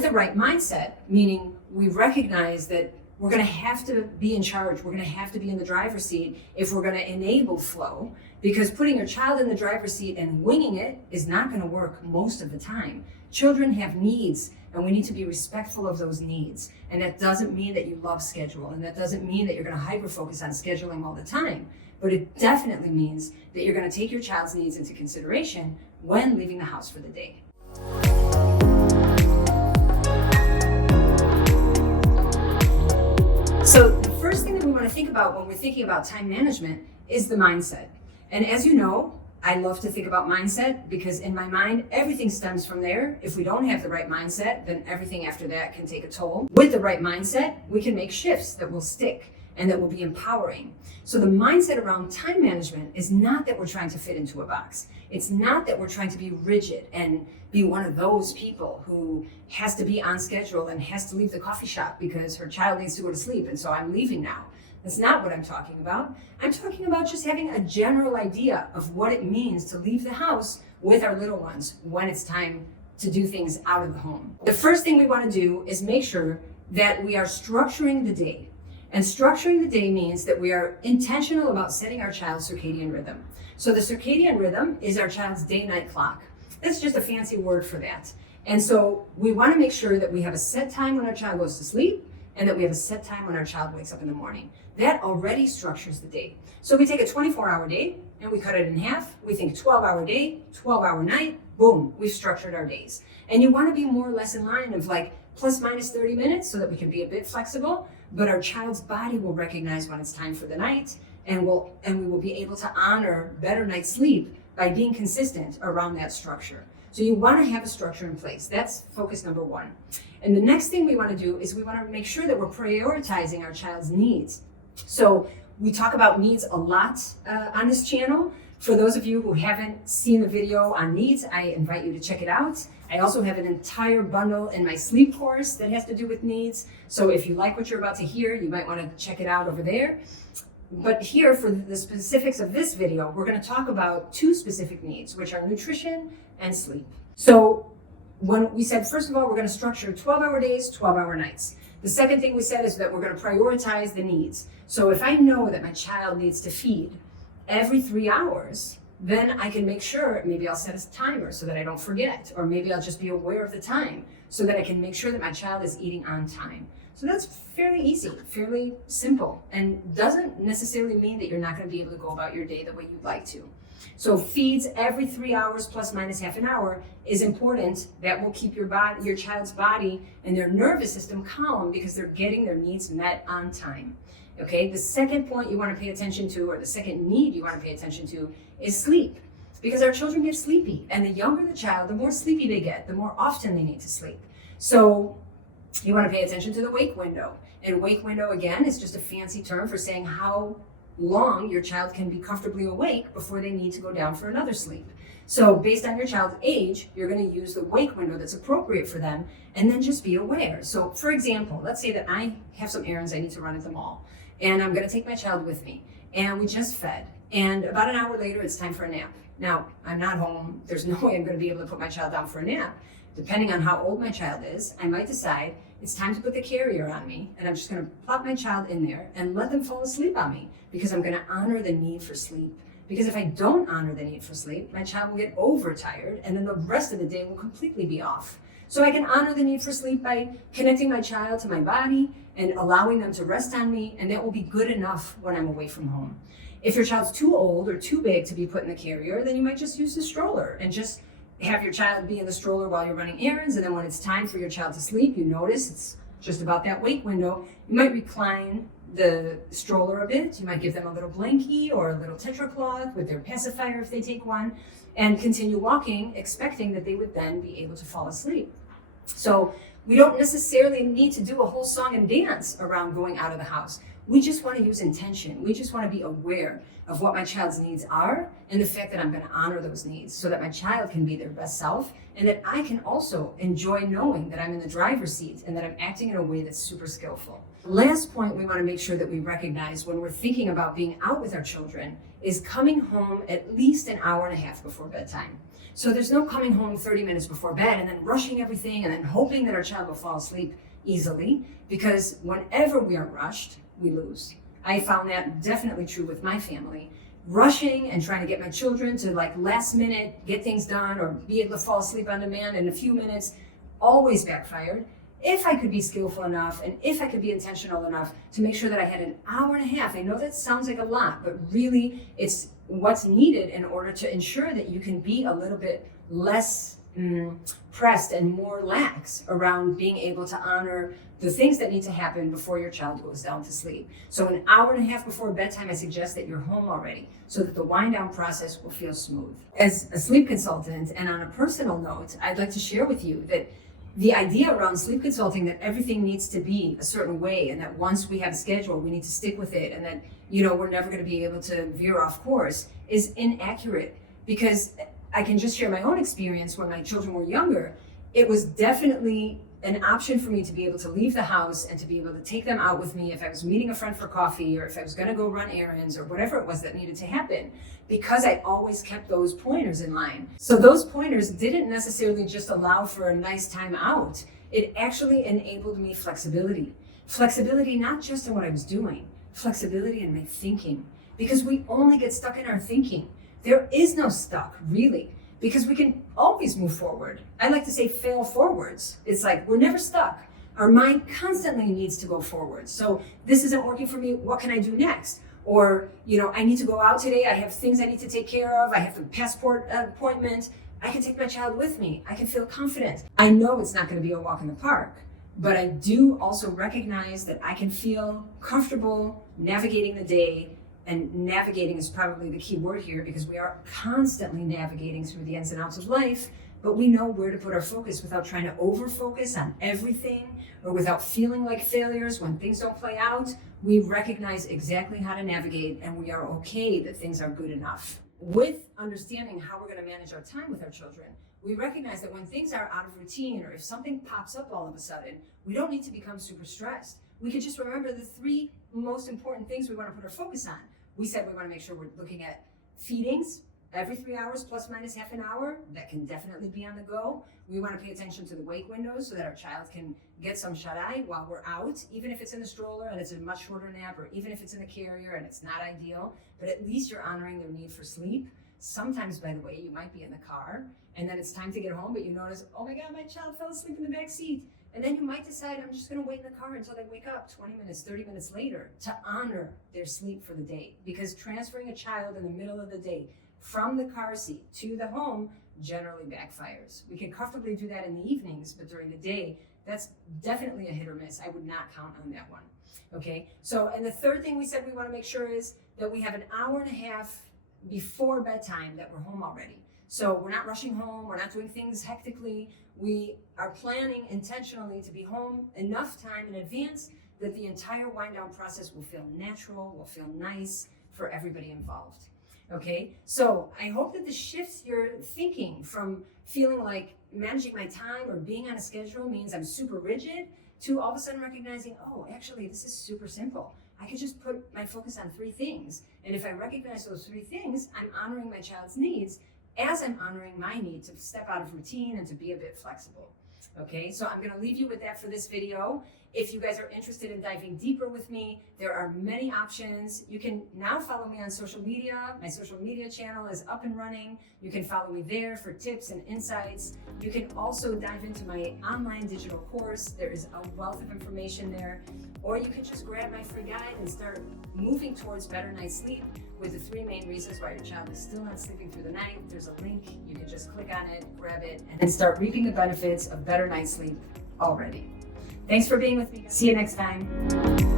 with the right mindset, meaning we recognize that we're going to have to be in charge. We're going to have to be in the driver's seat if we're going to enable flow, because putting your child in the driver's seat and winging it is not going to work most of the time. Children have needs, and we need to be respectful of those needs. And that doesn't mean that you love schedule, and that doesn't mean that you're going to hyper-focus on scheduling all the time. But it definitely means that you're going to take your child's needs into consideration when leaving the house for the day. So the first thing that we want to think about when we're thinking about time management is the mindset. And as you know, I love to think about mindset because in my mind, everything stems from there. If we don't have the right mindset, then everything after that can take a toll. With the right mindset, we can make shifts that will stick and that will be empowering. So the mindset around time management is not that we're trying to fit into a box. It's not that we're trying to be rigid and be one of those people who has to be on schedule and has to leave the coffee shop because her child needs to go to sleep and so I'm leaving now. That's not what I'm talking about. I'm talking about just having a general idea of what it means to leave the house with our little ones when it's time to do things out of the home. The first thing we want to do is make sure that we are structuring the day. And structuring the day means that we are intentional about setting our child's circadian rhythm. So the circadian rhythm is our child's day-night clock. That's just a fancy word for that. And so we want to make sure that we have a set time when our child goes to sleep and that we have a set time when our child wakes up in the morning. That already structures the day. So we take a 24-hour day and we cut it in half. We think 12-hour day, 12-hour night, boom, we've structured our days. And you want to be more or less in line of like plus minus 30 minutes so that we can be a bit flexible, but our child's body will recognize when it's time for the night and we will be able to honor better night's sleep by being consistent around that structure. So you want to have a structure in place. That's focus number one. And the next thing we want to do is we want to make sure that we're prioritizing our child's needs. So we talk about needs a lot on this channel. For those of you who haven't seen the video on needs, I invite you to check it out. I also have an entire bundle in my sleep course that has to do with needs. So if you like what you're about to hear, you might want to check it out over there. But here, for the specifics of this video, we're going to talk about two specific needs, which are nutrition and sleep. So when we said, first of all, we're going to structure 12-hour days, 12-hour nights. The second thing we said is that we're going to prioritize the needs. So if I know that my child needs to feed every 3 hours, then I can make sure, maybe I'll set a timer so that I don't forget, or maybe I'll just be aware of the time so that I can make sure that my child is eating on time. So that's fairly easy, fairly simple, and doesn't necessarily mean that you're not going to be able to go about your day the way you'd like to. So feeds every 3 hours plus minus half an hour is important. That will keep your child's body and their nervous system calm because they're getting their needs met on time. Okay, the second point you want to pay attention to, or the second need you want to pay attention to, is sleep. Because our children get sleepy, and the younger the child, the more sleepy they get, the more often they need to sleep. So you want to pay attention to the wake window. And wake window, again, is just a fancy term for saying how long your child can be comfortably awake before they need to go down for another sleep. So based on your child's age, you're going to use the wake window that's appropriate for them, and then just be aware. So for example, let's say that I have some errands I need to run at the mall, and I'm going to take my child with me, and we just fed, and about an hour later, it's time for a nap. Now, I'm not home. There's no way I'm going to be able to put my child down for a nap. Depending on how old my child is, I might decide it's time to put the carrier on me, and I'm just going to plop my child in there and let them fall asleep on me, because I'm going to honor the need for sleep. Because if I don't honor the need for sleep, my child will get overtired, and then the rest of the day will completely be off. So I can honor the need for sleep by connecting my child to my body and allowing them to rest on me, and that will be good enough when I'm away from home. If your child's too old or too big to be put in the carrier, then you might just use the stroller and just have your child be in the stroller while you're running errands, and then when it's time for your child to sleep, you notice it's just about that wake window, you might recline the stroller a bit. You might give them a little blankie or a little Tetra cloth with their pacifier if they take one, and continue walking, expecting that they would then be able to fall asleep. So we don't necessarily need to do a whole song and dance around going out of the house. We just want to use intention. We just want to be aware of what my child's needs are and the fact that I'm going to honor those needs so that my child can be their best self, and that I can also enjoy knowing that I'm in the driver's seat and that I'm acting in a way that's super skillful. Last point we want to make sure that we recognize when we're thinking about being out with our children is coming home at least an hour and a half before bedtime. So there's no coming home 30 minutes before bed and then rushing everything and then hoping that our child will fall asleep easily, because whenever we are rushed, we lose. I found that definitely true with my family. Rushing and trying to get my children to like last minute get things done or be able to fall asleep on demand in a few minutes always backfired. If I could be skillful enough and if I could be intentional enough to make sure that I had an hour and a half, I know that sounds like a lot, but really it's what's needed in order to ensure that you can be a little bit less pressed and more lax around being able to honor the things that need to happen before your child goes down to sleep. So an hour and a half before bedtime, I suggest that you're home already so that the wind down process will feel smooth. As a sleep consultant and on a personal note, I'd like to share with you that the idea around sleep consulting that everything needs to be a certain way and that once we have a schedule, we need to stick with it and that, we're never going to be able to veer off course is inaccurate, because I can just share my own experience. When my children were younger, it was definitely an option for me to be able to leave the house and to be able to take them out with me if I was meeting a friend for coffee or if I was going to go run errands or whatever it was that needed to happen, because I always kept those pointers in line. So those pointers didn't necessarily just allow for a nice time out. It actually enabled me flexibility. Flexibility not just in what I was doing, flexibility in my thinking, because we only get stuck in our thinking. There is no stuck, really, because we can always move forward. I like to say fail forwards. It's like we're never stuck. Our mind constantly needs to go forward. So this isn't working for me. What can I do next? Or, I need to go out today. I have things I need to take care of. I have a passport appointment. I can take my child with me. I can feel confident. I know it's not going to be a walk in the park, but I do also recognize that I can feel comfortable navigating the day. And navigating is probably the key word here, because we are constantly navigating through the ins and outs of life, but we know where to put our focus without trying to over-focus on everything or without feeling like failures when things don't play out. We recognize exactly how to navigate, and we are okay that things are good enough. With understanding how we're going to manage our time with our children, we recognize that when things are out of routine or if something pops up all of a sudden, we don't need to become super stressed. We could just remember the 3 most important things we want to put our focus on. We said we want to make sure we're looking at feedings every 3 hours plus minus half an hour. That can definitely be on the go. We want to pay attention to the wake windows so that our child can get some shut-eye while we're out, even if it's in the stroller and it's a much shorter nap, or even if it's in the carrier and it's not ideal, but at least you're honoring their need for sleep. Sometimes, by the way, you might be in the car and then it's time to get home, but you notice, oh my God, my child fell asleep in the back seat. And then you might decide, I'm just going to wait in the car until they wake up 20 minutes, 30 minutes later to honor their sleep for the day. Because transferring a child in the middle of the day from the car seat to the home generally backfires. We can comfortably do that in the evenings, but during the day, that's definitely a hit or miss. I would not count on that one. Okay, so, and the third thing we said we want to make sure is that we have an hour and a half before bedtime that we're home already. So we're not rushing home, we're not doing things hectically. We are planning intentionally to be home enough time in advance that the entire wind down process will feel natural, will feel nice for everybody involved. Okay, so I hope that this shifts your thinking from feeling like managing my time or being on a schedule means I'm super rigid to all of a sudden recognizing, oh, actually, this is super simple. I could just put my focus on 3 things. And if I recognize those 3 things, I'm honoring my child's needs as I'm honoring my need to step out of routine and to be a bit flexible. Okay, so I'm going to leave you with that for this video. If you guys are interested in diving deeper with me, there are many options. You can now follow me on social media. My social media channel is up and running. You can follow me there for tips and insights. You can also dive into my online digital course. There is a wealth of information there. Or you can just grab my free guide and start moving towards better night's sleep with the 3 main reasons why your child is still not sleeping through the night. There's a link. You can just click on it, grab it, and start reaping the benefits of better night's sleep already. Thanks for being with me. See you next time.